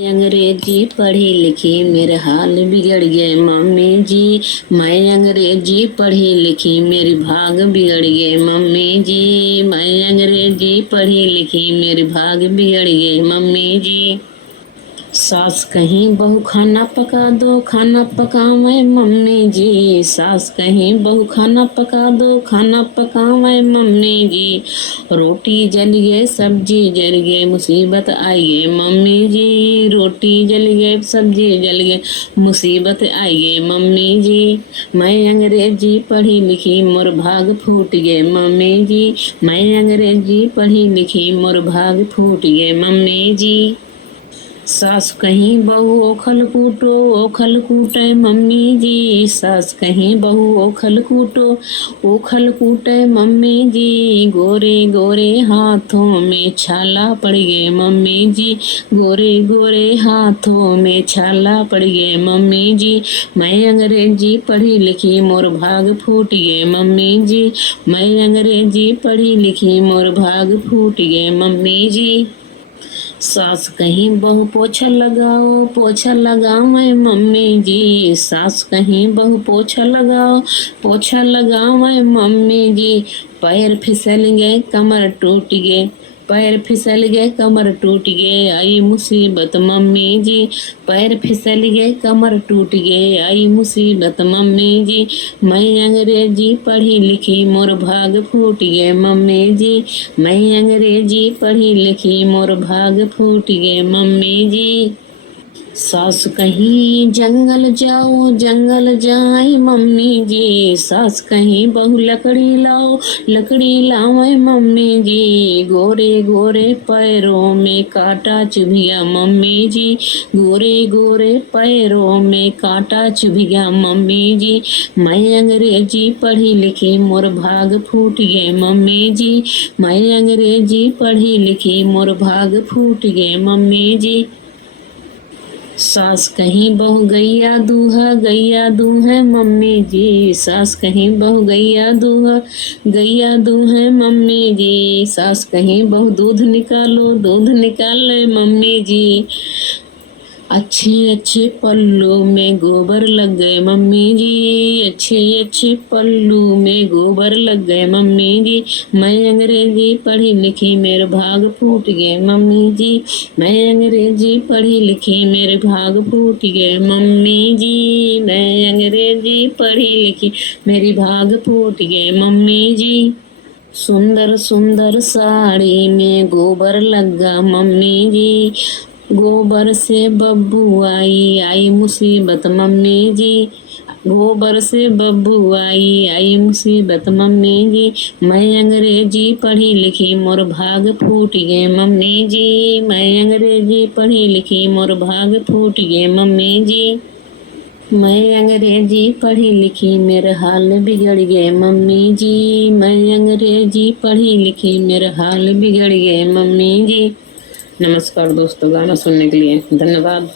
अंग्रेजी पढ़ी लिखी मेरे हाल बिगड़ गए मम्मी जी। मैं अंग्रेजी पढ़ी लिखी मेरी भाग बिगड़ गए मम्मी जी। मैं अंग्रेजी पढ़ी लिखी मेरी भाग बिगड़ गए मम्मी जी। सास कहीं बहू खाना पका दो, खाना पकावे मम्मी जी। सास कहीं बहू खाना पका दो, खाना पकावे मम्मी जी। रोटी जल गए सब्जी जल गए मुसीबत आई है मम्मी जी। रोटी जल गए सब्जी जल गए मुसीबत आई है मम्मी जी। मैं अंग्रेजी पढ़ी लिखी मोर भाग फूट गए मम्मी जी। मैं अंग्रेजी पढ़ी लिखी मोर भाग फूट गए मम्मी जी। सास कहीं बहू ओखल कूटो, ओखल कूटे मम्मी जी। सास कहीं बहू ओखल कूटो, ओखल कूटे मम्मी जी। गोरे गोरे हाथों में छाला पड़ गए मम्मी जी। गोरे गोरे हाथों में छाला पड़ गए मम्मी जी। मैं अंग्रेजी पढ़ी लिखी मोर भाग फूट गए मम्मी जी। मैं अंग्रेजी पढ़ी लिखी मोर भाग फूट गए मम्मी जी। सास कहीं बहू पोछा लगाओ, पोछा लगाओ मैं मम्मी जी। सास कहीं बहू पोछा लगाओ, पोछा लगाओ मैं मम्मी जी। पैर फिसल गए कमर टूट गए, पैर फिसल गए कमर टूट गए आई मुसीबत मम्मी जी। पैर फिसल गए कमर टूट गए आई मुसीबत मम्मी जी। मैं अंग्रेजी पढ़ी लिखी मोर भाग फूट गए मम्मी जी। मैं अंग्रेजी पढ़ी लिखी मोर भाग फूट गए मम्मी जी। सास कहीं जंगल जाओ, जंगल जाए मम्मी जी। सास कहीं बहू लकड़ी लाओ, लकड़ी लाओ मम्मी जी। गोरे गोरे पैरों में कांटा चुभ गया मम्मी जी। गोरे गोरे पैरों में कांटा चुभ गया मम्मी जी। मैं अंग्रेजी पढ़ी लिखी मोर भाग फूट गए मम्मी जी। मैं अंग्रेजी पढ़ी लिखी मोर भाग फूट गए मम्मी जी। सास कहीं बहू गैया दूहा, गैया दूहे मम्मी जी। सास कहीं बहू गैया दूहा, गैया दूहे मम्मी जी। सास कहीं बहू दूध निकालो, दूध निकाले मम्मी जी। अच्छे अच्छे पल्लू में गोबर लग गए मम्मी जी। अच्छे अच्छे पल्लू में गोबर लग गए मम्मी जी। मैं अंग्रेजी पढ़ी लिखी मेरे भाग फूट गए मम्मी जी। मैं अंग्रेजी पढ़ी लिखी मेरे भाग फूट गए मम्मी जी। मैं अंग्रेजी पढ़ी लिखी मेरी भाग फूट गए मम्मी जी। सुंदर सुंदर साड़ी में गोबर लगा मम्मी जी। गोबर से बब्बू आई आई मुसीबत मम्मी जी। गोबर से बब्बू आई आई मुसीबत मम्मी जी। मैं अंग्रेजी पढ़ी लिखी मोर भाग फूट गए मम्मी जी। मैं अंग्रेजी पढ़ी लिखी मोर भाग फूट गए मम्मी जी। मैं अंग्रेजी पढ़ी लिखी मेरे हाल बिगड़ गए मम्मी जी। मैं अंग्रेजी पढ़ी लिखी मेरे हाल बिगड़ गए मम्मी जी। नमस्कार दोस्तों, गाना सुनने के लिए धन्यवाद।